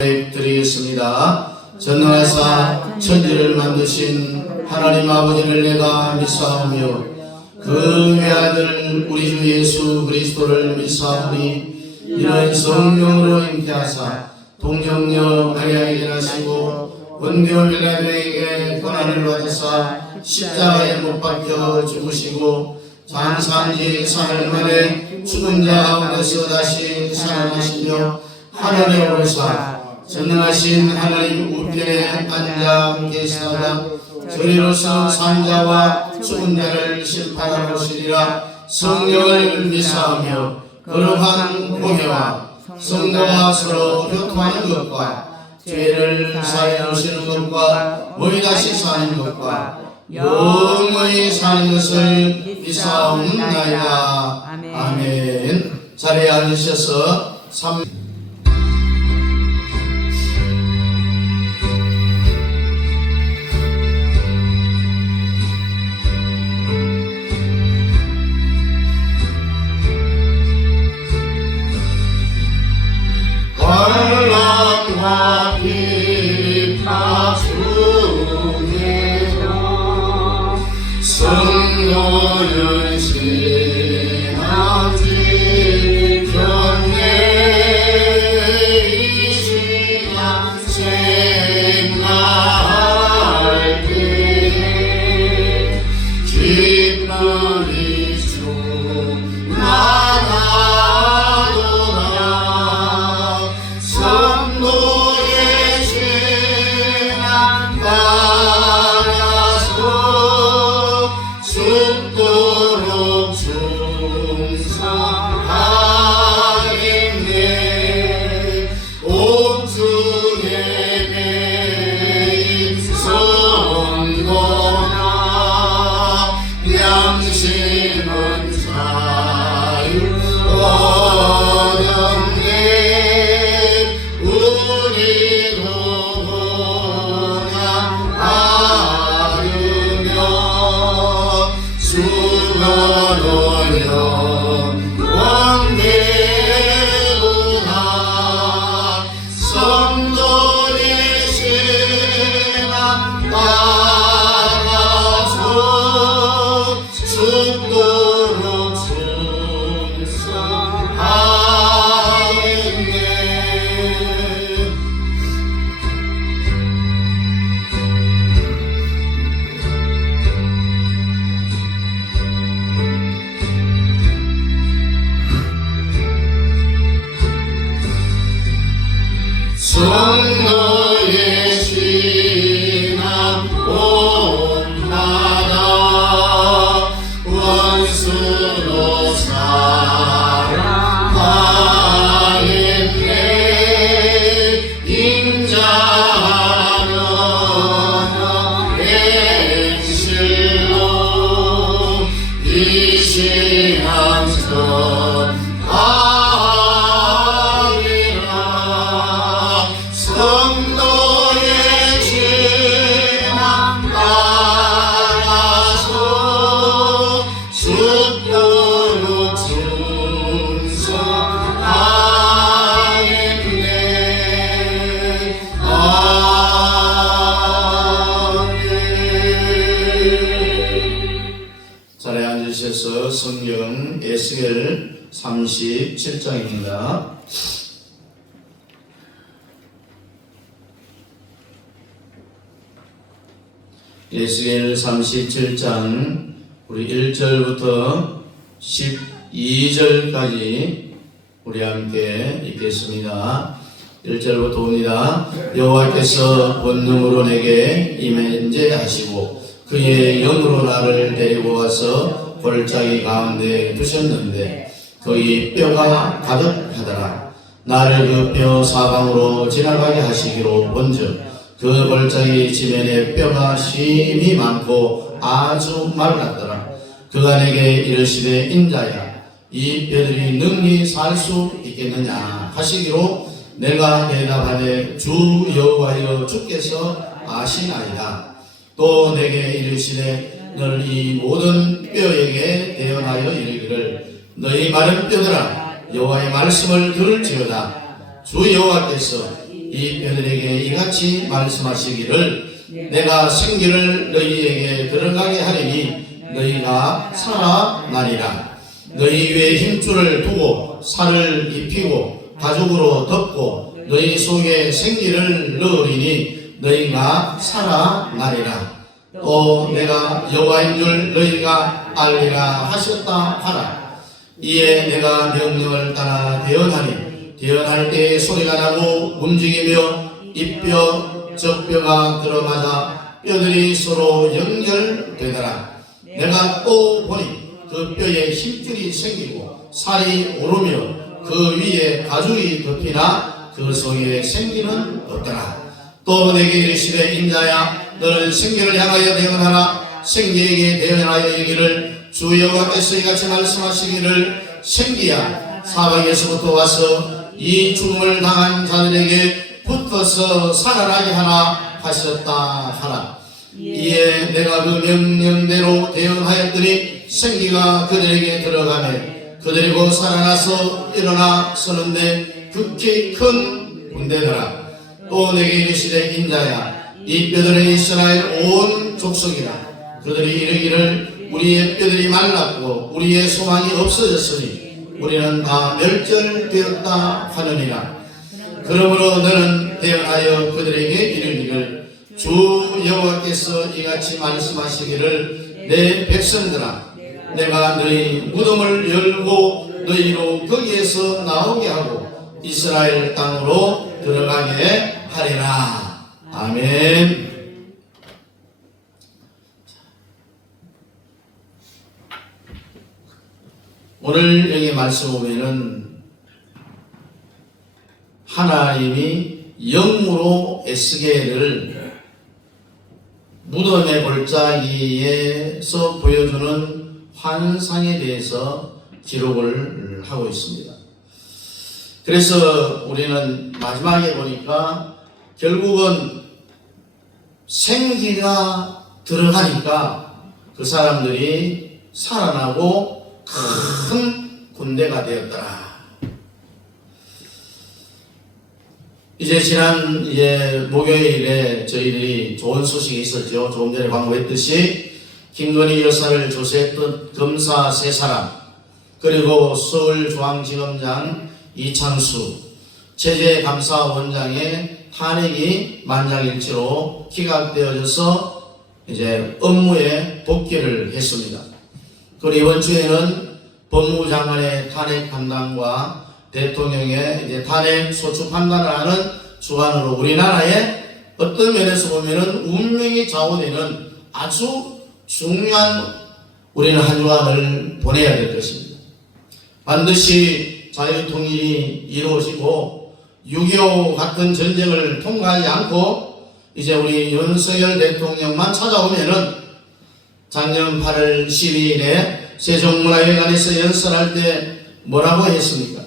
드리겠습니다. 전능하사 천지를 만드신 하나님 아버지를 내가 믿사오며 그 외아들 우리 주 예수 그리스도를 믿사오니 이는 성령으로 잉태하사 동정녀 마리아에게 나시고 본디오 빌라도에게 고난을 받으사 십자가에 못 박혀 죽으시고 장사한 지 사흘 만에 죽은 자 가운데서 다시 살아나시며 하늘에 오르사 전능하신 하나님 우편에 앉아 계시다가 저리로서 산자와 죽은 자를 심판하러 오시리라. 성령을 믿사오며 거룩한 공회와 성도와 서로 교통하는 것과 죄를 사하여 주시는 것과 몸이 다시 사는 것과 영원히 사는 것을 믿사옵나이다. 아멘. 자리에 앉으셔서 환란과 비파 중에서 성도는 신앙지 견내 이 시간 생각할 때에 기쁨이 충만하도다. 성도의 신앙 따라서 죽도록 충성하겠네. 옥중에 매인 성도나 양심은 자유 얻었네. 우리도 고향하르며 죽어도 영원되구나. 성도의 신앙 따라서 죽도록 충성하겠네. 성도의 신앙 온 나라 원수로 사랑하겠네. 인자하는 행실로 이 신앙 전하리라. 성도의 신앙 따라서 죽도록 충성하겠네. 아멘. 자리에 앉으셔서 성경 에스겔 37장입니다. 에스겔 37장 우리 1절부터 12절까지 우리 함께 읽겠습니다. 1절부터 봅니다. 여호와께서 본능으로 내게 임행하시고 그의 영으로 나를 데리고 가서 골짜기 가운데 두셨는데 그의 뼈가 가득하더라. 나를 그 뼈 사방으로 지나가게 하시기로 본즉 그 골짜기 지면에 뼈가 심히 많고 아주 말랐더라. 그가 내게 이르시되 인자야 이 뼈들이 능히 살 수 있겠느냐 하시기로 내가 대답하되 주 여호와여 주께서 아시나이다. 또 내게 이르시되 너를 이 모든 뼈에게 대언하여 이르기를 너희 마른 뼈들아 여호와의 말씀을 들을지어다. 주 여호와께서 이 뼈들에게 이같이 말씀하시기를 내가 생기를 너희에게 들어가게 하리니 너희가 살아나리라. 너희 위에 힘줄을 두고 살을 입히고 가죽으로 덮고 너희 속에 생기를 넣으리니 너희가 살아나리라. 또 내가 여호와인 줄 너희가 알리라 하셨다 하라. 이에 내가 명령을 따라 대언하니 대언할 때에 소리가 나고 움직이며 이뼈 저뼈가 들어맞아 뼈들이 서로 연결되더라. 내가 또 보니 그 뼈에 힘줄이 생기고 살이 오르며 그 위에 가죽이 덮이나 그 속에 생기는 없더라. 또 내게 이르시되 인자야 너는 생기를 향하여 대언하라. 생기에게 대언하여 이르기를 주 여호와께서 이같이 말씀하시기를 생기야 사방에서부터 와서 이 죽음을 당한 자들에게 붙어서 살아나게 하라 하셨다 하라. 이에 내가 그 명령대로 대언하였더니 생기가 그들에게 들어가매 그들이 곧 살아나서 일어나 서는데 극히 큰 군대더라. 또 내게 이르시되 인자야 이 뼈들은 이스라엘 온 족속이라. 그들이 이르기를 우리의 뼈들이 말랐고 우리의 소망이 없어졌으니 우리는 다 멸절되었다 하느니라. 그러므로 너는 대언하여 그들에게 이르기를 주 여호와께서 이같이 말씀하시기를 내 백성들아 내가 너희 무덤을 열고 너희로 거기에서 나오게 하고 이스라엘 땅으로 들어가게 하리라. 아멘. 오늘 여기 말씀 보면은 하나님이 영으로 에스겔을 무덤의 골짜기에서 보여주는 환상에 대해서 기록을 하고 있습니다. 그래서 우리는 마지막에 보니까 결국은 생기가 들어가니까 그 사람들이 살아나고 큰 군대가 되었더라. 이제 지난 목요일에 저희들이 좋은 소식이 있었죠. 조금 전에 광고했듯이 김건희 여사를 조사했던 검사 3사람, 그리고 서울중앙지검장 이창수, 체제감사원장의 탄핵이 만장일치로 기각되어져서 이제 업무에 복귀를 했습니다. 그리고 이번 주에는 법무부 장관의 탄핵 판단과 대통령의 이제 탄핵 소추 판단을 하는 주관으로 우리나라의 어떤 면에서 보면은 운명이 좌우되는 아주 중요한 우리는 한 주간을 보내야 될 것입니다. 반드시 자유통일이 이루어지고 6.25 같은 전쟁을 통과하지 않고 이제 우리 윤석열 대통령만 찾아오면은 작년 8월 12일에 세종문화회관에서 연설할 때 뭐라고 했습니까?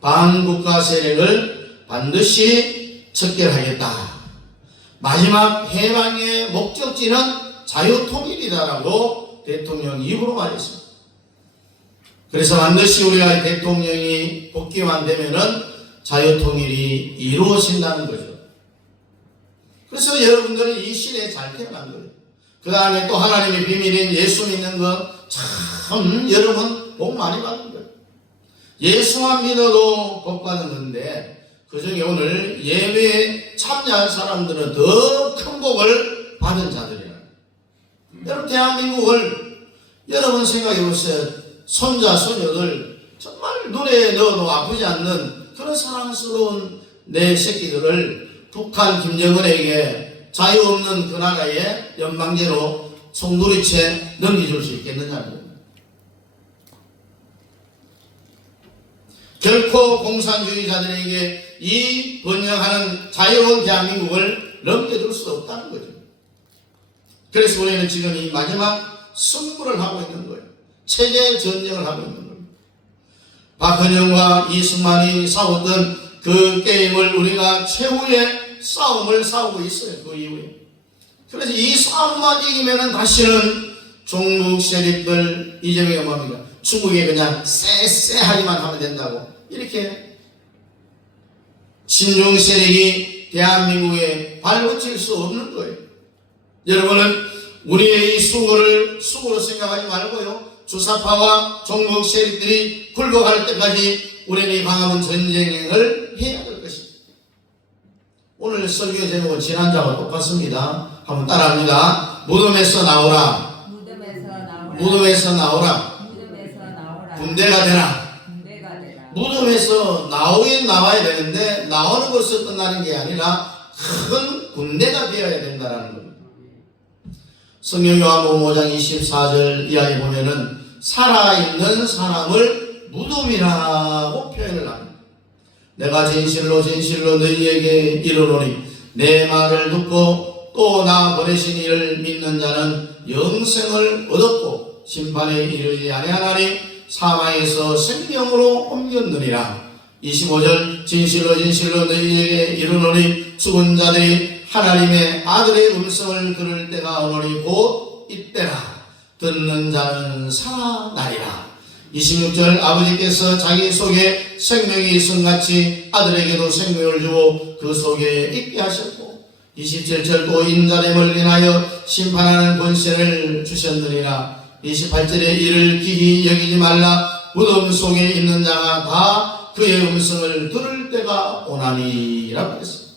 반국가 세력을 반드시 척결하겠다. 마지막 해방의 목적지는 자유통일이다라고 대통령 입으로 말했습니다. 그래서 반드시 우리가 대통령이 복귀만 되면은 자유통일이 이루어진다는 거죠. 그래서 여러분들은 이 시대에 잘 태어난 거예요. 그 다음에 또 하나님의 비밀인 예수 믿는 거 참 여러분 복 많이 받는 거예요. 예수만 믿어도 복 받는 건데 그중에 오늘 예배에 참여한 사람들은 더 큰 복을 받은 자들이에요. 여러분 대한민국을 여러분 생각해 보세요. 손자 손녀들 정말 눈에 넣어도 아프지 않는 그런 사랑스러운 내 새끼들을 북한 김정은에게 자유 없는 그 나라의 연방제로 송두리째 넘겨줄 수 있겠느냐고요. 결코 공산주의자들에게 이 번영하는 자유로운 대한민국을 넘겨줄 수 없다는 거죠. 그래서 우리는 지금 이 마지막 승부를 하고 있는 거예요. 체제 전쟁을 하고 있는 거예요. 박헌영과 이승만이 싸웠던 그 게임을 우리가 최후의 싸움을 싸우고 있어요. 그 이후에. 그래서 이 싸움만 이기면은 다시는 종북 세력들 이재명이 뭡니까? 중국에 그냥 쎄쎄하기만 하면 된다고 이렇게 친중 세력이 대한민국에 발붙일 수 없는 거예요. 여러분은 우리의 이 수고를 수고로 생각하지 말고요, 주사파와 종북 세력들이 굴복할 때까지 우리는 이 광화문 전쟁을 해야 될 것입니다. 오늘 설교 제목은 지난주와 똑같습니다. 한번 따라합니다. 무덤에서 나오라. 무덤에서 나오라. 무덤에서 나오라. 무덤에서 나오라. 군대가 되라. 군대가 되라. 무덤에서 나오긴 나와야 되는데 나오는 것으로 끝나는 게 아니라 큰 군대가 되어야 된다는 겁니다. 성경 요한복음 5장 24절 이하에 보면은 살아있는 사람을 무덤이라고 표현을 합니다. 내가 진실로 진실로 너희에게 이르노니 내 말을 듣고 또 나 보내신 이를 믿는 자는 영생을 얻었고 심판에 이르지 아니하나니 사망에서 생명으로 옮겼느니라. 25절 진실로 진실로 너희에게 이르노니 죽은 자들이 하나님의 아들의 음성을 들을 때가 오노니 곧 이때라. 듣는 자는 살아나리라. 26절 아버지께서 자기 속에 생명이 있음같이 아들에게도 생명을 주고 그 속에 있게 하셨고 27절 또 인자됨을 인하여 심판하는 권세를 주셨느니라. 28절에 이를 기히 여기지 말라. 무덤 속에 있는 자가 다 그의 음성을 들을 때가 오나니 라고 했습니다.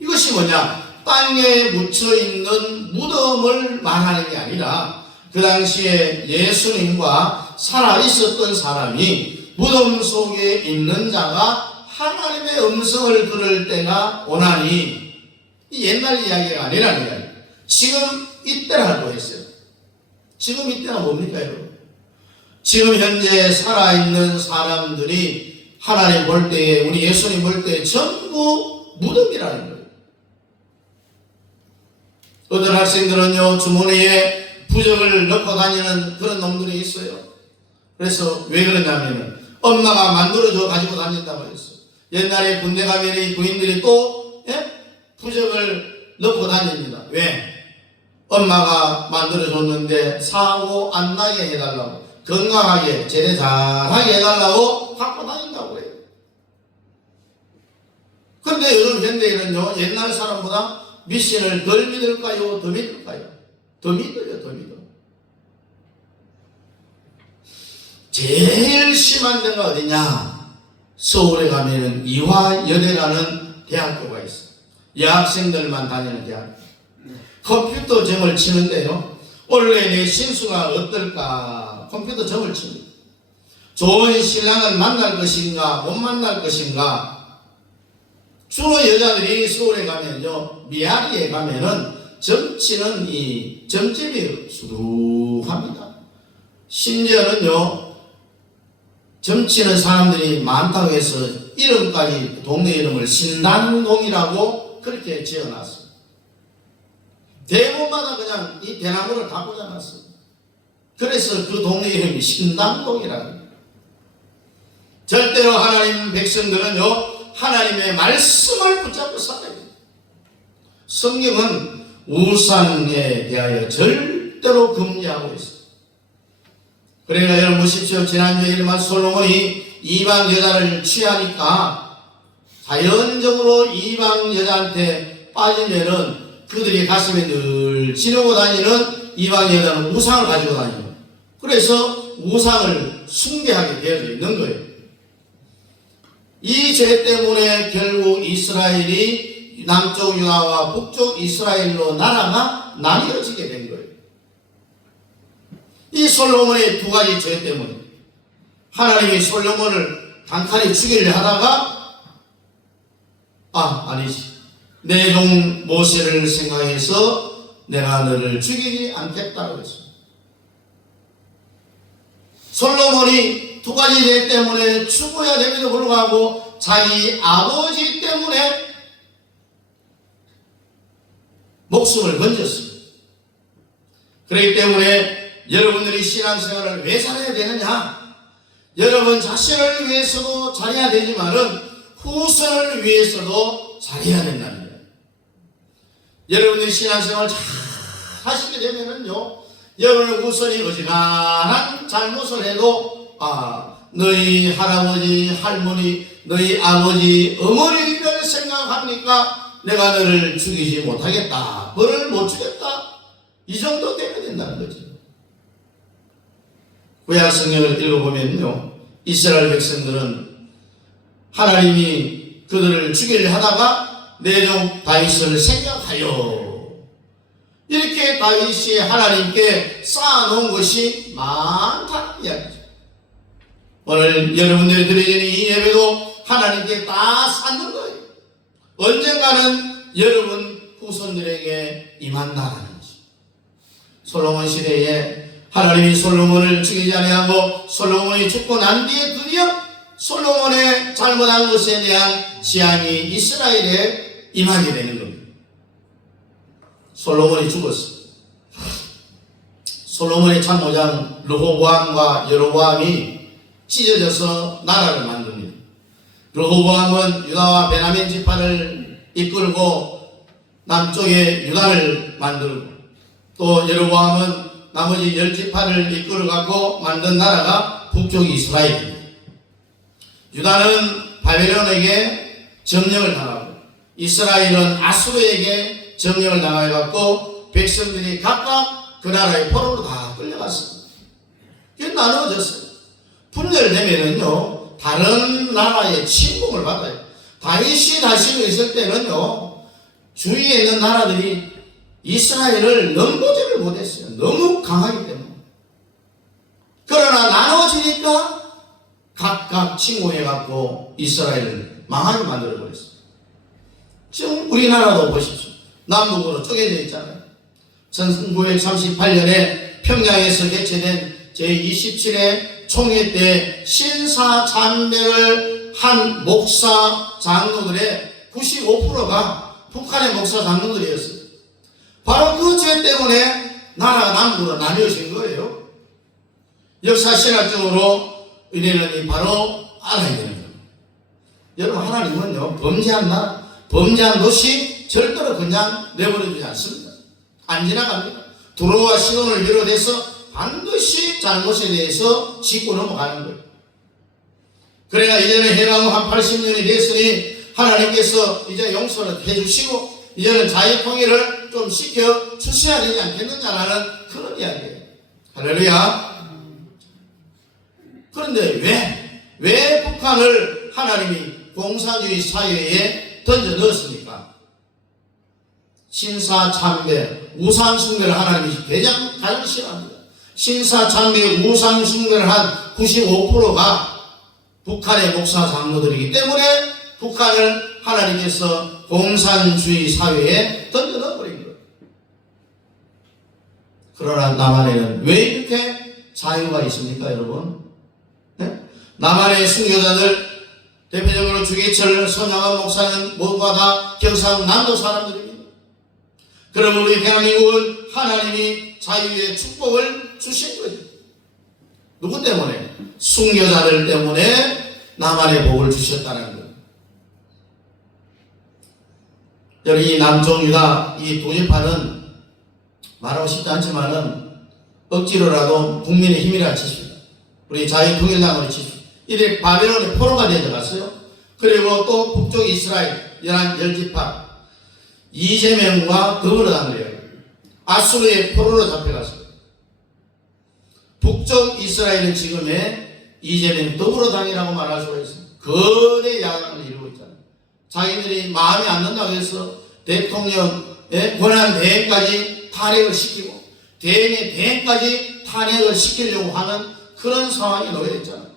이것이 뭐냐? 땅에 묻혀있는 무덤을 말하는 게 아니라 그 당시에 예수님과 살아있었던 사람이 무덤 속에 있는 자가 하나님의 음성을 들을 때가 오나니, 이 옛날 이야기가 아니라는 이야기. 지금 이때라고 했어요. 지금 이때가 뭡니까 여러분? 지금 현재 살아있는 사람들이 하나님 볼 때에, 우리 예수님 볼 때에 전부 무덤이라는 거예요. 어떤 학생들은요, 주머니에 부적을 넣고 다니는 그런 놈들이 있어요. 그래서 왜 그러냐면은 엄마가 만들어줘 가지고 다닌다고 했어요. 옛날에 군대 가면 이 부인들이 또 부적을 넣고 다닙니다. 왜? 엄마가 만들어줬는데 사고 안 나게 해달라고, 건강하게 제대 잘하게 해달라고 갖고 다닌다고 그래요. 그런데 요즘 현대인은요, 옛날 사람보다 미신을 덜 믿을까요? 더 믿을까요? 더 믿어요, 더 믿어. 제일 심한 데가 어디냐? 서울에 가면은 이화여대라는 대학교가 있어요. 여학생들만 다니는 대학교. 컴퓨터 점을 치는데요, 원래 내 신수가 어떨까? 컴퓨터 점을 칩니다. 좋은 신랑을 만날 것인가, 못 만날 것인가? 주로 여자들이 서울에 가면요, 미아리에 가면은 점치는 이 점집이 수두합니다. 심지어는요, 점치는 사람들이 많다고 해서 이름까지, 동네 이름을 신당동이라고 그렇게 지어놨어요. 대문마다 그냥 이 대나무를 다 꽂아놨어요. 그래서 그 동네 이름이 신당동이라고 합니다. 절대로 하나님 백성들은요, 하나님의 말씀을 붙잡고 살아야 돼요. 성경은 우상에 대하여 절대로 금지하고 있어요. 그러니까 여러분 보십시오. 지난주에 일만 솔로몬이 이방 여자를 취하니까 자연적으로 이방 여자한테 빠지면은 그들이 가슴에 늘 지르고 다니는 이방 여자는 우상을 가지고 다니고, 그래서 우상을 숭배하게 되어져 있는 거예요. 이 죄 때문에 결국 이스라엘이 남쪽 유다와 북쪽 이스라엘로 나라가 나뉘어지게 된 거예요. 이 솔로몬의 두 가지 죄 때문에 하나님이 솔로몬을 단칼에 죽이려 하다가 아니지, 내 종 모세를 생각해서 내가 너를 죽이지 않겠다고 했습니다. 솔로몬이 두 가지 죄 때문에 죽어야 됨에도 불구하고 자기 아버지 때문에 목숨을 건졌습니다. 그렇기 때문에 여러분들이 신앙생활을 왜 잘해야 되느냐? 여러분 자신을 위해서도 잘해야 되지만은 후손을 위해서도 잘해야 된답니다. 여러분들이 신앙생활을 잘 하시게 되면은요, 여러분의 후손이 어지간한 잘못을 해도 너희 할아버지, 할머니, 너희 아버지 어머니를 생각하니까 내가 너를 죽이지 못하겠다. 너를 못 죽였다. 이 정도 되면 된다는 거죠. 구약 성경을 읽어보면요, 이스라엘 백성들은 하나님이 그들을 죽이려 하다가 내종 다윗을 생각하여 이렇게 다윗이 하나님께 쌓아놓은 것이 많다는 이야기죠. 오늘 여러분들이 드리는 이 예배도 하나님께 다 쌓는 거예요. 언젠가는 여러분 후손들에게 임한다라는 것이. 솔로몬 시대에 하나님이 솔로몬을 죽이지 아니하고 솔로몬이 죽고 난 뒤에 드디어 솔로몬의 잘못한 것에 대한 재앙이 이스라엘에 임하게 되는 겁니다. 솔로몬이 죽었어요. 솔로몬의 참모장 르호보암과 여로보암이 찢어져서 나라를 만듭니다. 르호보암은 유다와 베냐민 지파를 이끌고 남쪽에 유다를 만들고, 또 여로보암은 나머지 10지파를 이끌어갖고 만든 나라가 북쪽 이스라엘입니다. 유다는 바벨론에게 점령을 당하고 이스라엘은 아수르에게 점령을 당해갖고 백성들이 각각 그 나라의 포로로 다 끌려갔습니다. 이게 나누어졌어요. 분열되면은요, 다른 나라의 침공을 받아요. 다윗이 다스리고 있을 때는요, 주위에 있는 나라들이 이스라엘을 넘보지를 못했어요. 너무 강하기 때문에. 그러나 나눠지니까 각각 침공해갖고 이스라엘을 망하게 만들어버렸어요. 지금 우리나라도 보십시오. 남북으로 쪼개져 있잖아요. 1938년에 평양에서 개최된 제27회 총회 때 신사참배를 한 목사 장로들의 95%가 북한의 목사 장로들이었어요. 바로 그 죄 때문에 나라가 남북으로 나뉘어진 거예요. 역사신학적으로 우리는 바로 알아야 되는 거예요. 여러분, 하나님은요, 범죄한 나라, 범죄한 도시 절대로 그냥 내버려두지 않습니다. 안 지나갑니다. 두로와 시돈을 비롯해서 반드시 잘못에 대해서 짚고 넘어가는 거예요. 그래가 이제는 해방 후 한 80년이 됐으니 하나님께서 이제 용서를 해주시고 이제는 자유통일을 좀 시켜 주셔야 되지 않겠느냐라는 그런 이야기예요. 할렐루야. 그런데 왜 북한을 하나님이 공산주의 사회에 던져 넣었습니까? 신사참배, 우상숭배를 하나님이 가장 싫어합니다. 신사참배, 우상숭배를 한 95%가 북한의 목사 장로들이기 때문에 북한을 하나님께서 공산주의 사회에 던져 넣어버린 거예요. 그러나 남한에는 왜 이렇게 자유가 있습니까, 여러분? 네? 남한의 순교자들, 대표적으로 주기철, 손양원 목사는 모두가 다 경상남도 사람들입니다. 그러면 우리 대한민국은 하나님이 자유의 축복을 주신 거죠. 누구 때문에? 순교자들 때문에 남한의 복을 주셨다는 거예요. 여기 남쪽 유다 이 두 지파는 말하고 싶지 않지만은 억지로라도 국민의 힘이라 치십니다. 우리 자유통일당으로 치십니다. 이들이 바벨론의 포로가 되어갔어요. 그리고 또 북쪽 이스라엘 10지파 이재명과 더불어당이에요. 아수르의 포로로 잡혀갔어요. 북쪽 이스라엘은 지금의 이재명 더불어당이라고 말할 수가 있어요. 거대 야당을 이루고 있잖아요. 자기들이 마음에 안 든다고 해서 대통령의 권한 대행까지 탄핵을 시키고 대행의 대행까지 탄핵을 시키려고 하는 그런 상황이 놓여 있잖아요.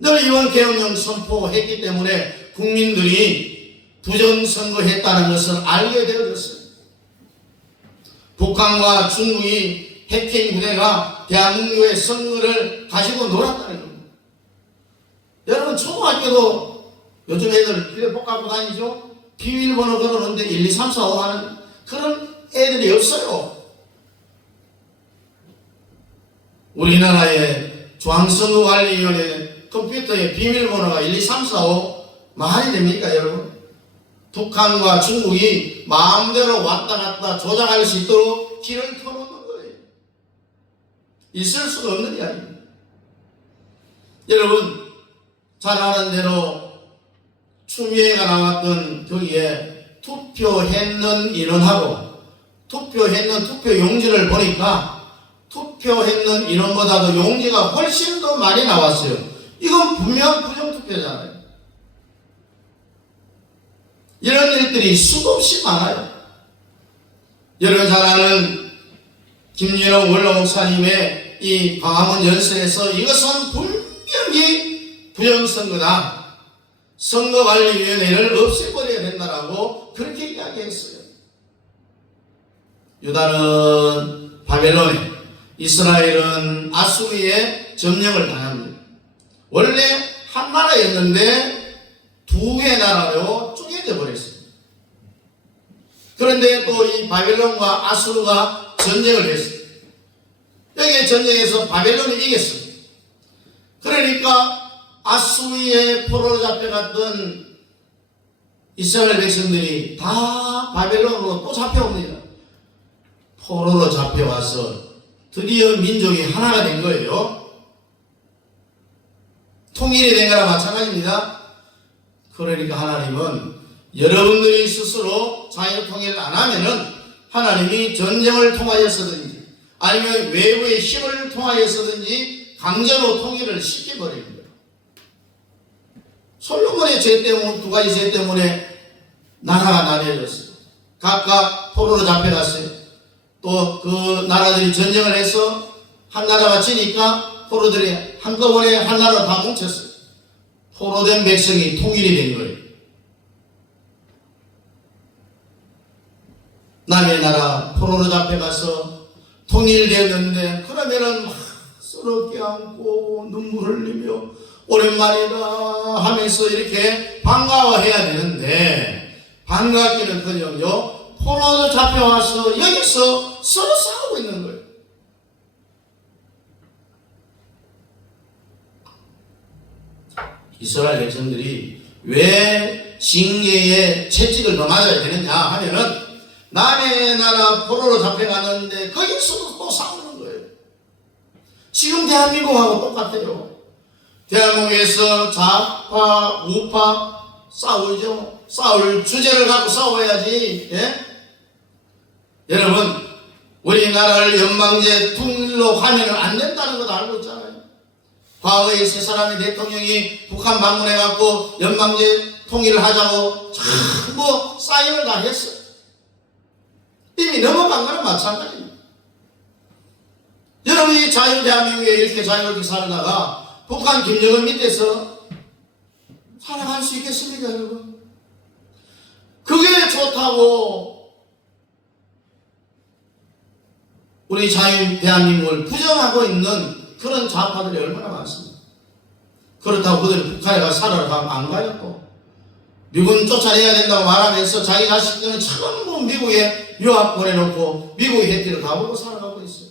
늘 이번 계엄령 선포했기 때문에 국민들이 부정선거했다는 것을 알게 되어졌어요. 북한과 중국이 해킹 부대가 대한민국의 선거를 가지고 놀았다는 겁니다. 여러분, 초등학교도 요즘 애들 휴대폰 갖고 다니죠? 비밀번호 걸어놓는데 1, 2, 3, 4, 5 하는 그런 애들이 없어요. 우리나라의 중앙선거관리위원회 컴퓨터에 비밀번호가 1, 2, 3, 4, 5 말이 됩니까, 여러분? 북한과 중국이 마음대로 왔다 갔다 조작할 수 있도록 길을 터놓는 거예요. 있을 수가 없는 이야기입니다. 여러분, 잘 아는 대로 추미애가 나왔던 거기에 투표했는 인원하고 투표했는 투표 용지를 보니까 투표했는 인원보다도 용지가 훨씬 더 많이 나왔어요. 이건 분명 부정투표잖아요. 이런 일들이 수없이 많아요. 여러분 잘 아는 김연옥 원로 목사님의 이 광화문 연설에서 이것은 분명히 부정선거다. 선거관리위원회를 없애버려야 된다라고 그렇게 이야기했어요. 유다는 바벨론에, 이스라엘은 아수리에 점령을 당합니다. 원래 한 나라였는데 두 개 나라로 쪼개져 버렸어요. 그런데 또 이 바벨론과 아수르가 전쟁을 했어요. 여기 전쟁에서 바벨론이 이겼어요. 그러니까 아수리에 포로로 잡혀갔던 이스라엘 백성들이 다 바벨론으로 또 잡혀옵니다. 포로로 잡혀와서 드디어 민족이 하나가 된 거예요. 통일이 된 거랑 마찬가지입니다. 그러니까 하나님은 여러분들이 스스로 자유통일을 안 하면은 하나님이 전쟁을 통하여서든지 아니면 외부의 힘을 통하여서든지 강제로 통일을 시켜버립니다. 솔로몬의 죄 때문에, 두 가지 죄 때문에 나라가 나뉘어졌어요. 각각 포로로 잡혀갔어요. 또 그 나라들이 전쟁을 해서 한 나라가 지니까 포로들이 한꺼번에 한 나라로 다 뭉쳤어요. 포로된 백성이 통일이 된 거예요. 남의 나라 포로로 잡혀가서 통일되었는데 그러면은 막 서럽게 안고 눈물 흘리며 오랜만이다 하면서 이렇게 반가워해야 되는데 반갑기는커녕 포로로 잡혀와서 여기서 서로 싸우고 있는 거예요. 이스라엘 백성들이 왜 징계의 채찍을 더 맞아야 되느냐 하면은 남의 나라 포로로 잡혀갔는데 거기서도 또 싸우는 거예요. 지금 대한민국하고 똑같아요. 대한민국에서 좌파 우파 싸우죠. 싸울 주제를 갖고 싸워야지. 예? 여러분 우리나라를 연방제 통일로 가면 안 된다는 것도 알고 있잖아요. 과거에 세 사람의 대통령이 북한 방문해갖고 연방제 통일을 하자고 전부 사인을 다 했어요. 이미 넘어간 거는 마찬가지입니다. 여러분이 자유대한민국에 이렇게 자유롭게 살다가 북한 김정은 밑에서 살아갈 수 있겠습니까, 여러분? 그게 좋다고 우리 자유대한민국을 부정하고 있는 그런 좌파들이 얼마나 많습니다. 그렇다고 그들이 북한에 가서 살아라 가면 안 가요 또. 미군 쫓아내야 된다고 말하면서 자기 자식들은 전부 미국에 유학 보내놓고 미국의 혜택을 다 보고 살아가고 있어요.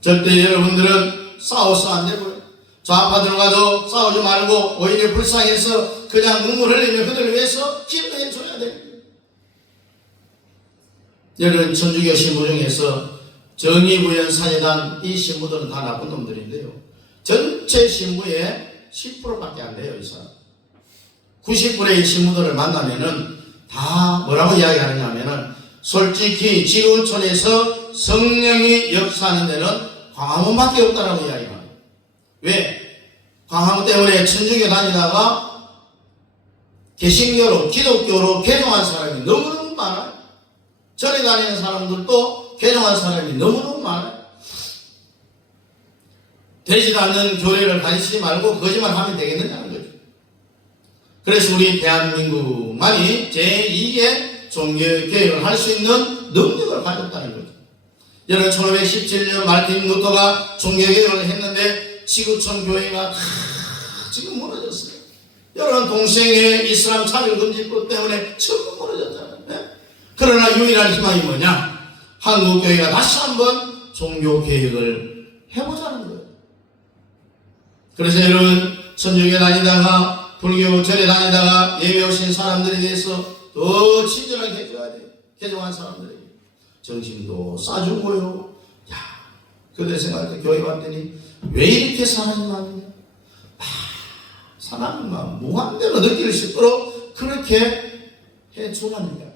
절대 여러분들은 싸워서 안 되고요. 좌파들과도 싸우지 말고 오히려 불쌍해서 그냥 눈물 흘리며 그들을 위해서 기도해줘야 됩니다. 여러분 천주교 신부 중에서 정의부연 사제단 이 신부들은 다 나쁜 놈들인데요. 전체 신부의 10%밖에 안 돼요. 이 사람 90%의 신부들을 만나면은 다 뭐라고 이야기하느냐 하면은 솔직히 지구촌에서 성령이 역사하는 데는 광화문밖에 없다라고 이야기합니다. 왜? 광화문 때문에 천주교 다니다가 개신교로 기독교로 개종한 사람이 너무너무 많아요. 절에 다니는 사람들도 개종한 사람이 너무너무 많아요. 되지도 않는 교회를 다니지 말고 거짓말하면 되겠느냐는 거죠. 그래서 우리 대한민국만이 제2의 종교개혁을 할 수 있는 능력을 가졌다는 거죠. 여러분 1517년 마르틴 루터가 종교개혁을 했는데 지구촌 교회가 다 지금 무너졌어요. 여러분 동생의 이슬람 차별금지법 때문에 전부 무너졌잖아요. 네? 그러나 유일한 희망이 뭐냐? 한국교회가 다시 한번 종교개혁을 해보자는 거예요. 그래서 여러분 선교회 다니다가 불교 절에 다니다가 예배 오신 사람들에 대해서 더 친절하게 해줘야 돼요. 개종한 사람들에게 점심도 싸주고요. 야, 그들 생각할 때 교회 왔더니 왜 이렇게 사랑이 많냐? 사랑을 막 무한대로 느낄 수 있도록 그렇게 해주라는 거야.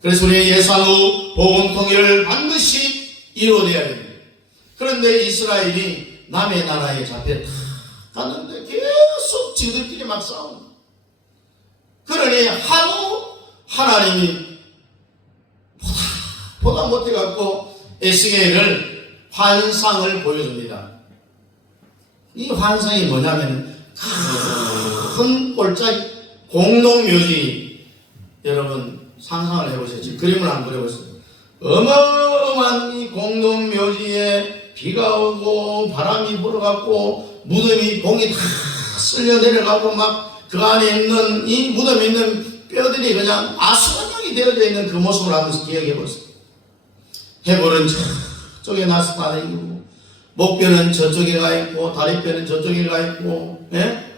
그래서 우리의 예산후 복음 통일을 반드시 이루어내야 됩니다. 그런데 이스라엘이 남의 나라에 잡혀 갔는데 계속 지들끼리 막 싸우는. 그러니 하도 하나님이 보다 못해갖고 에스겔을 환상을 보여줍니다. 이 환상이 뭐냐면 큰 꼴짜기 공동묘지, 여러분 상상을 해보셨죠? 그림을 안 그려보셨어요? 어마어마한 이 공동묘지에 비가 오고 바람이 불어갖고 무덤이 공이 다 쓸려 내려가고 막 그 안에 있는 이 무덤에 있는 뼈들이 그냥 아수라장이 되어져 있는 그 모습을 한번 기억해 보세요. 해골은 저쪽에 나타나고 목뼈는 저쪽에 가 있고 다리뼈는 저쪽에 가 있고, 예?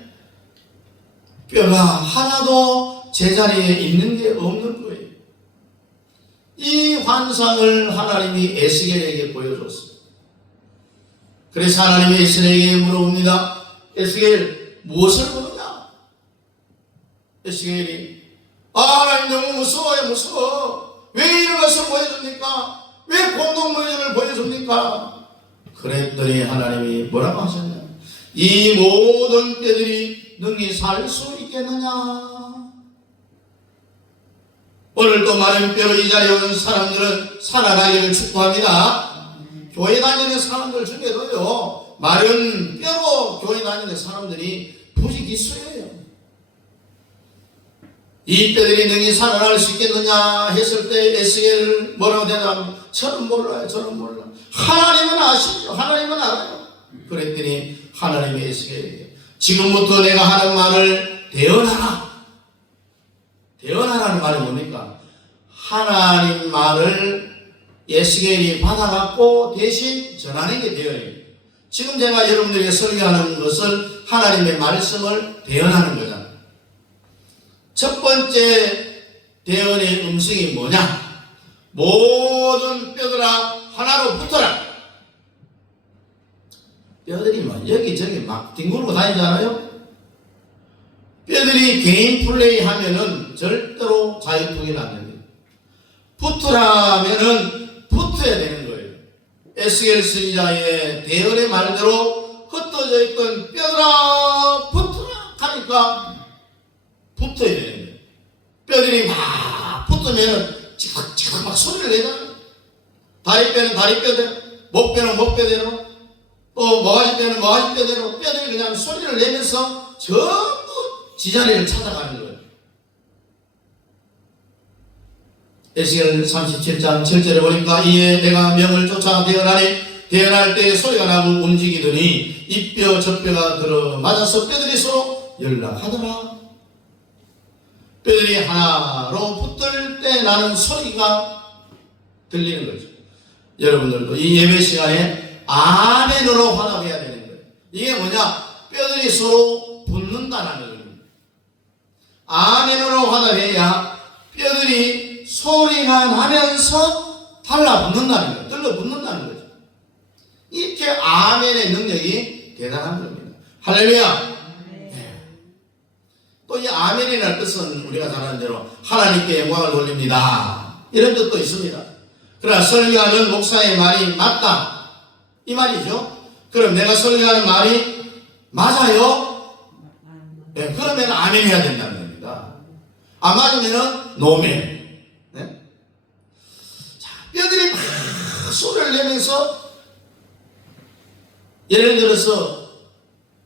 뼈가 하나도 제자리에 있는 게 없는 거예요. 이 환상을 하나님이 에스겔에게 보여줬어요. 그래서 하나님이 에스겔에게 물어봅니다. 에스겔 무엇을 보느냐? 에스겔이 하나님 너무 무서워요. 무서워. 왜 이런 것을 보여줍니까? 왜 공동묘지를 보여줍니까? 그랬더니 하나님이 뭐라고 하셨냐? 이 모든 뼈들이 능히 살 수 있겠느냐? 오늘도 많은 뼈 이 자리에 오는 사람들은 살아나기를 축복합니다. 교회 다니는 사람들 중에도요, 마른 뼈로 교회 다니는 사람들이 부지기수예요. 이 뼈들이 능히 살아날 수 있겠느냐 했을 때 에스겔을 뭐라고 대답하면 저는 몰라요. 저는 몰라. 하나님은 아시죠. 하나님은 알아요. 그랬더니 하나님이 에스겔에게 지금부터 내가 하는 말을 대언하라. 대언하라는 말이 뭡니까? 하나님 말을 에스겔이 받아갖고 대신 전하는 게 대언이에요. 지금 제가 여러분들에게 설교하는 것을 하나님의 말씀을 대언하는 거잖아요. 첫 번째 대언의 음성이 뭐냐? 모든 뼈들아 하나로 붙어라. 뼈들이 막 여기저기 막 뒹굴고 다니잖아요. 뼈들이 개인 플레이 하면은 절대로 자유통일 안 됩니다. 붙으라 하면은 붙어야 되는 거예요. 에스겔 선지자의 대언의 말대로 흩어져 있던 뼈들아 붙어라 하니까 붙어야 되는 거예요. 뼈들이 막 붙으면은 지각지각 막 소리를 내잖아요. 다리뼈는 다리뼈대로, 목뼈는 목뼈대로, 또 모가지뼈는 모가지뼈대로 뼈들이 그냥 소리를 내면서 전부 지자리를 찾아가는 거예요. 에스겔 37장 7절에 보니까 이에 내가 명을 쫓아 대언하니 대언할 때 소리가 나고 움직이더니 이 뼈 저 뼈가 들어 맞아서 뼈들이 서로 연락하더라. 뼈들이 하나로 붙을 때 나는 소리가 들리는 거죠. 여러분들도 이 예배 시간에 아멘으로 화답해야 되는 거예요. 이게 뭐냐? 뼈들이 서로 붙는다는 거예요. 아멘으로 화답해야 뼈들이 소리가 나면서 달라붙는다는 거예요. 들러붙는다는 거죠. 이렇게 아멘의 능력이 대단한 겁니다. 할렐루야. 또 이 아멘이라는 뜻은 우리가 잘 아는 대로 하나님께 영광을 돌립니다, 이런 뜻도 있습니다. 그러나 설교하는 목사의 말이 맞다, 이 말이죠. 그럼 내가 설교하는 말이 맞아요? 네, 그러면 아멘 해야 된다는 겁니다. 안 맞으면은 노멘. 네? 자, 뼈들이 막 소리를 내면서, 예를 들어서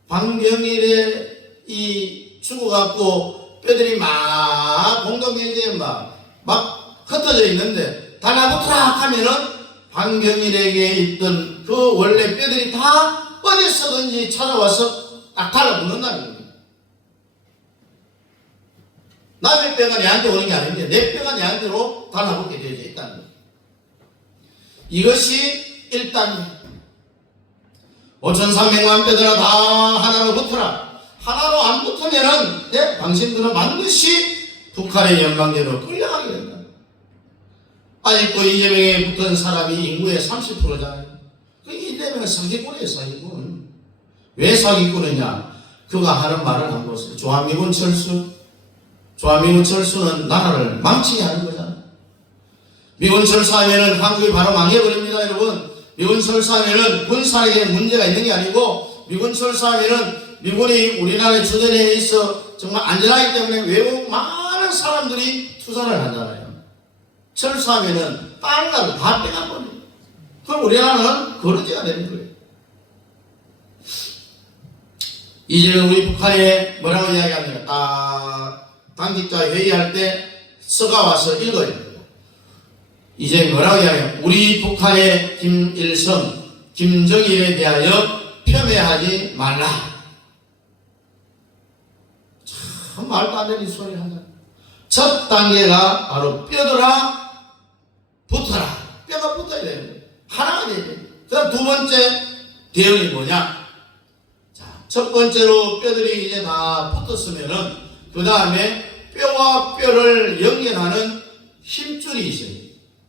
방병일에 이 죽어갖고 뼈들이 막 공동묘지에 막 흩어져 있는데 달라붙어라 하면은 방병일에게 있던 그 원래 뼈들이 다 어디서든지 찾아와서 딱 달라붙는다는 겁니다. 남의 뼈가 내한테 오는 게 아닌데 내 뼈가 내한테로 달라붙게 되어져 있다는 겁니다. 이것이 일단 5,300만 뼈들아 다 하나로 붙어라. 하나로 안 붙으면은 당신들은 반드시 북한의 연방제로 끌려가게 된다. 아직도 이재명에 붙은 사람이 인구의 30%잖아요. 이 이래면 사기꾼이에요, 사기꾼. 왜 사기꾼이냐? 그가 하는 말을 한번 보세요. 조한미군 철수는 나라를 망치게 하는 거잖아. 미군 철수하면은 한국이 바로 망해버립니다, 여러분. 미군 철수하면은 군사에 문제가 있는 게 아니고, 미군 철수하면은 미군이 우리나라의 주변에 있어 정말 안전하기 때문에 외국 많은 사람들이 투자를 하잖아요. 철수하면은 다른 나라를 다 빼가버려요. 그럼 우리나라는 거르지가 되는 거예요. 이제는 우리 북한에 뭐라고 이야기합니까? 딱 당직자 회의할 때 서가 와서 읽어야 돼요. 이제 뭐라고 이야기해요? 우리 북한의 김일성, 김정일에 대하여 폄훼하지 말라. 참 말도 안 되는 소리 하잖아. 첫 단계가 바로 뼈더라, 붙어라. 뼈가 붙어야 되는 거예요. 하나가 돼야 돼요. 그 다음 두 번째 대응이 뭐냐? 자, 첫 번째로 뼈들이 이제 다 붙었으면은 그 다음에 뼈와 뼈를 연결하는 힘줄이 있어요.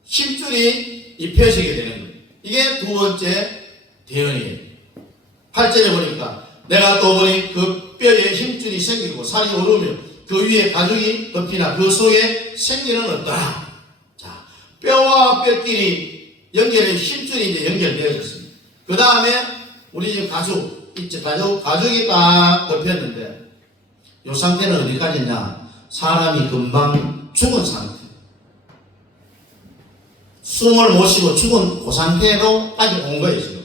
힘줄이 입혀지게 되는 거예요. 이게 두 번째 대응이에요. 8절에 보니까 내가 또 보니 그 뼈에 힘줄이 생기고 살이 오르며 그 위에 가죽이 덮이나 그 속에 생기는 없더라. 자, 뼈와 뼈끼리 연결된 힘줄이 이제 연결되어졌습니다. 그 다음에 우리 지금 가죽 있죠? 가죽이 딱 덮였는데 이 상태는 어디까지냐? 사람이 금방 죽은 상태. 숨을 못 쉬고 죽은 그 상태로까지 온 거예요, 지금.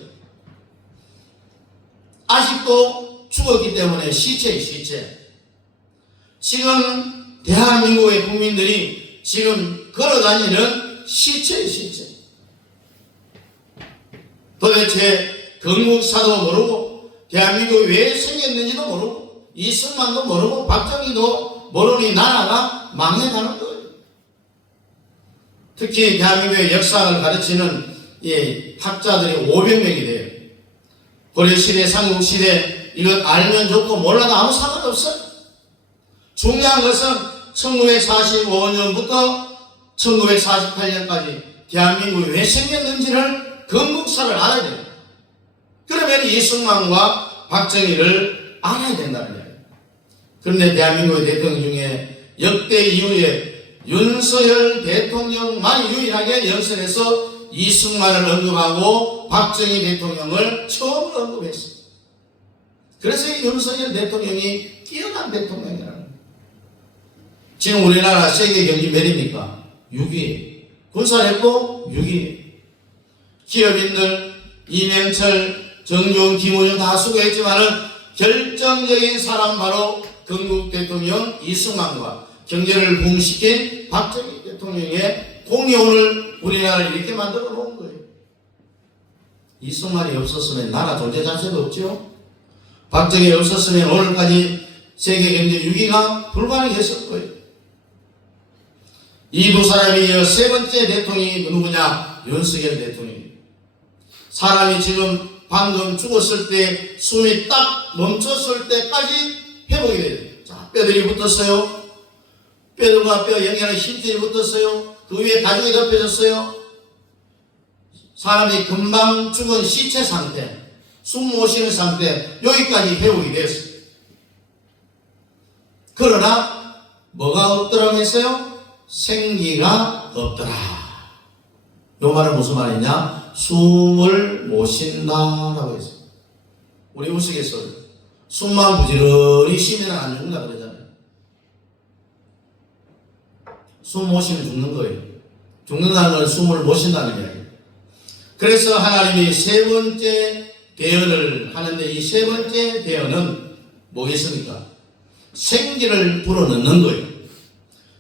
아직도 죽었기 때문에 시체예요, 시체. 지금 대한민국의 국민들이 지금 걸어다니는 시체예요, 시체. 도대체 건국사도 모르고 대한민국이 왜 생겼는지도 모르고 이승만도 모르고 박정희도 모르니 나라가 망해가는 거예요. 특히 대한민국의 역사를 가르치는 학자들이 500명이 돼요. 고려시대, 삼국시대 이것 알면 좋고 몰라도 아무 상관없어요. 중요한 것은 1945년부터 1948년까지 대한민국이 왜 생겼는지를 건국사를 알아야 돼요. 그러면 이승만과 박정희를 알아야 된다는 거예요. 그런데 대한민국의 대통령 중에 역대 이후에 윤석열 대통령만이 유일하게 영선에서 이승만을 언급하고 박정희 대통령을 처음 언급했어요. 그래서 이 윤석열 대통령이 뛰어난 대통령이라는 거예요. 지금 우리나라 세계 경제 몇 위입니까? 6위. 군사력도 6위. 기업인들 이명철, 정종, 김우중 다 수고했지만은 결정적인 사람 바로 건국 대통령 이승만과 경제를 부흥시킨 박정희 대통령의 공이 오늘 우리나라를 이렇게 만들어 놓은 거예요. 이승만이 없었으면 나라 존재 자체도 없죠. 박정희 없었으면 오늘까지 세계 경제 6위가 불가능했을 거예요. 이 두 사람이 이어 세 번째 대통령이 누구냐? 윤석열 대통령이에요. 사람이 지금 방금 죽었을 때 숨이 딱 멈췄을 때까지 회복이 돼요. 자, 뼈들이 붙었어요. 뼈들과 뼈 연결하는 힘줄이 붙었어요. 그 위에 가죽이 덮여졌어요. 사람이 금방 죽은 시체 상태, 숨 못 쉬는 상태, 여기까지 회복이 되었어요. 그러나 뭐가 없더라고 했어요? 생기가 없더라. 요 말은 무슨 말이냐? 숨을 못 쉰다라고 했어요. 우리 우스갯소리. 숨만 부지런히 쉬면 안 죽는다 그러잖아요. 숨 못 쉬면 죽는 거예요. 죽는다는 건 숨을 못 쉰다는 이야기예요. 그래서 하나님이 세 번째 대언을 하는데 이 세 번째 대언은 뭐겠습니까? 생기를 불어넣는 거예요.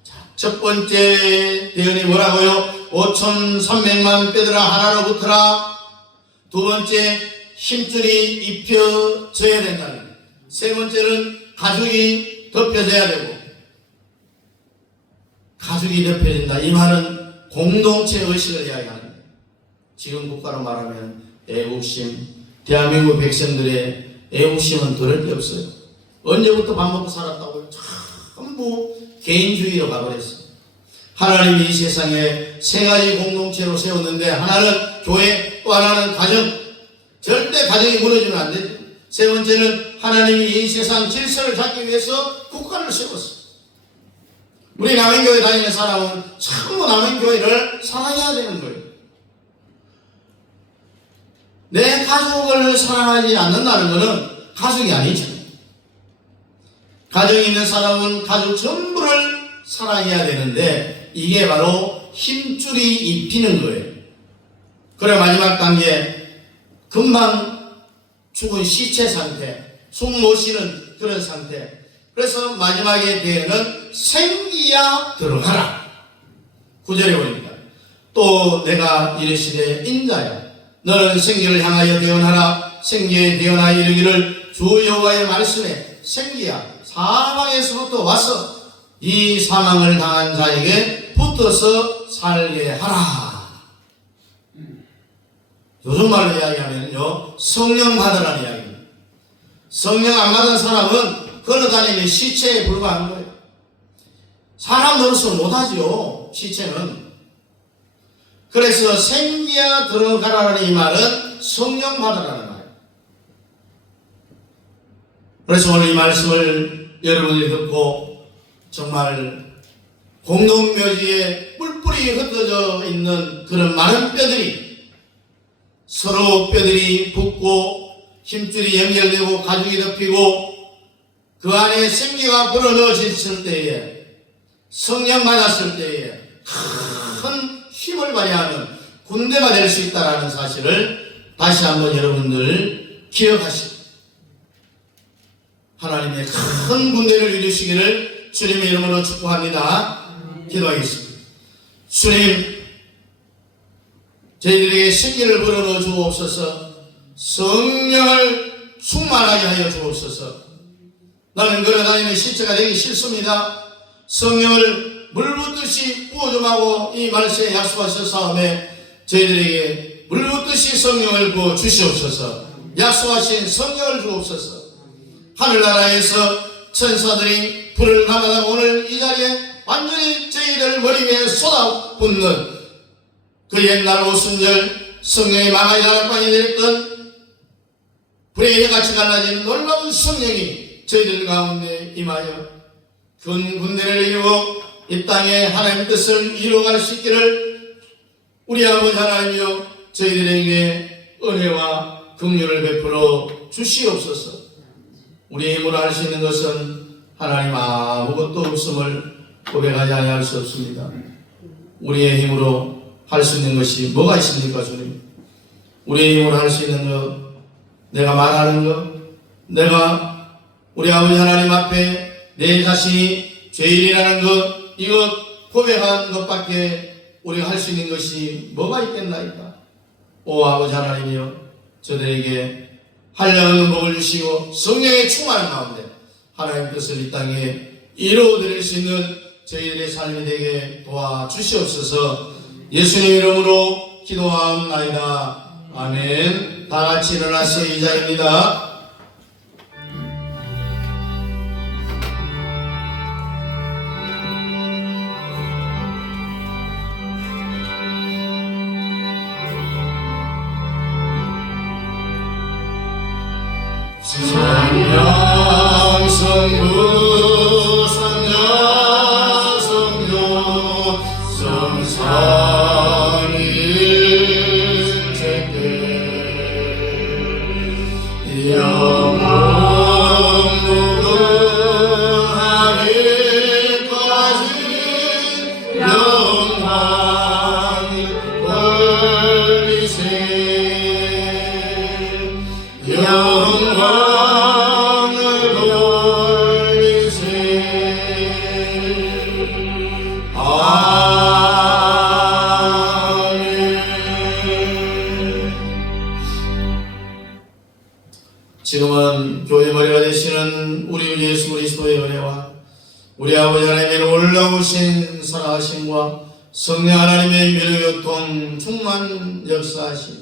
자, 첫 번째 대언이 뭐라고요? 5,300만 뼈들아 하나로 붙어라. 두 번째 힘줄이 입혀져야 된다는 거예요. 세 번째는 가죽이 덮여져야 되고 가죽이 덮여진다. 이 말은 공동체 의식을 이야기하는 거예요. 지금 국가로 말하면 애국심, 대한민국 백성들의 애국심은 들을 게 없어요. 언제부터 밥 먹고 살았다고요? 전부 개인주의로 가버렸어요. 하나님이 이 세상에 세 가지 공동체로 세웠는데 하나는 교회, 또 하나는 가정. 절대 가정이 무너지면 안 되죠. 세 번째는 하나님이 이 세상 질서를 잡기 위해서 국가를 세웠어요. 우리 남인교회 다니는 사람은 참으로 남인교회를 사랑해야 되는 거예요. 내 가족을 사랑하지 않는다는 것은 가족이 아니죠. 가정이 있는 사람은 가족 전부를 사랑해야 되는데 이게 바로 힘줄이 입히는 거예요. 그래 마지막 단계 금방 죽은 시체 상태, 숨 못 쉬는 그런 상태. 그래서 마지막에 대해는 생기야 들어가라. 9절에 보니까 또 내가 이르시되 인자야 너는 생기를 향하여 대언하라. 생기에 대언하여 이르기를 주 여호와의 말씀에 생기야 사망에서부터 와서 이 사망을 당한 자에게 붙어서 살게 하라. 요즘 말로 이야기하면요 성령 받으라는 이야기입니다. 성령 안 받은 사람은 걸어다니는 시체에 불과한 거예요. 사람 노릇을 못하지요 시체는. 그래서 생기야 들어가라는 이 말은 성령 받으라는 말이에요. 그래서 오늘 이 말씀을 여러분들이 듣고 정말 공동묘지에 뿔뿔이 흩어져 있는 그런 많은 뼈들이 서로 뼈들이 붙고 힘줄이 연결되고 가죽이 덮이고 그 안에 생기가 불어넣어졌을 때에 성령 받았을 때에 큰 힘을 발휘하는 군대가 될 수 있다는 사실을 다시 한번 여러분들 기억하시고 하나님의 큰 군대를 이루시기를 주님의 이름으로 축복합니다. 기도하겠습니다. 주님 저희들에게 생기를 불어넣어 주옵소서. 성령을 충만하게 하여 주옵소서. 나는 걸어다니는 시체가 되기 싫습니다. 성령을 물붓듯이 부어줌하고 이 말씀에 약속하셨사오매 저희들에게 물붓듯이 성령을 부어 주시옵소서. 약속하신 성령을 주옵소서. 하늘나라에서 천사들이 불을 감아다 오늘 이 자리에 완전히 저희들 머리 위에 쏟아붓는 그 옛날 오순절 성령의 망하이 다락방이 되었던 불의 해같이 갈라진 놀라운 성령이 저희들 가운데 임하여 큰 군대를 이루고 이 땅에 하나님의 뜻을 이루어갈 수 있기를 우리 아버지 하나님이여 저희들에게 은혜와 긍휼을 베풀어 주시옵소서. 우리의 힘으로 할 수 있는 것은 하나님 아무것도 없음을 고백하지 아니할 수 없습니다. 우리의 힘으로 할 수 있는 것이 뭐가 있습니까 주님? 우리의 힘으로 할 수 있는 것, 내가 말하는 것, 내가 우리 아버지 하나님 앞에 내 자신이 죄인이라는 것, 이것 고백한 것밖에 우리가 할 수 있는 것이 뭐가 있겠나이까? 오 아버지 하나님이여 저들에게 한량의 복을 주시고 성령의 충만한 가운데 하나님 뜻을 이 땅에 이루어드릴 수 있는 저희들의 삶이 되게 도와주시옵소서. 예수님 이름으로 기도하옵나이다. 아멘. 다같이 일어나서 이 자리입니다. 성령 성부 성자 성교 성삼일체께 영원 무궁하기까지 영광 돌리세 영광을 돌리세. 아멘. 지금은 교회 머리가 되시는 우리 예수 그리스도의 은혜와 우리 아버지 하나님의 올라오신 살아가심과 성령 하나님의 미래교통 충만 역사하심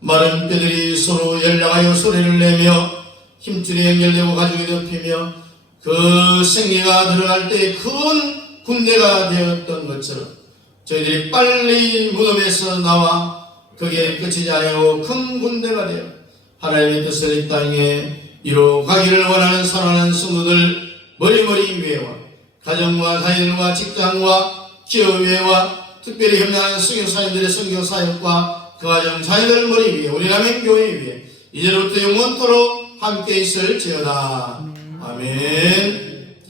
마른 뼈들이 서로 연락하여 소리를 내며 힘줄이 연결되고 가죽이 덮이며 그 생기가 들어갈 때 큰 군대가 되었던 것처럼 저희들이 빨리 무덤에서 나와 거기에 끝이지 아니하고 큰 군대가 되어 하나님의 뜻을 이 땅에 이루어가기를 원하는 사랑하는 성도들 머리머리 위에와 가정과 자녀들과 직장과 기업회와 특별히 협력하는 선교사님들의 선교사역과 그 가정 자녀들 머리 위에 우리 남행교회 위에 이제로부터 영원토록 함께 있을지어다. 아멘.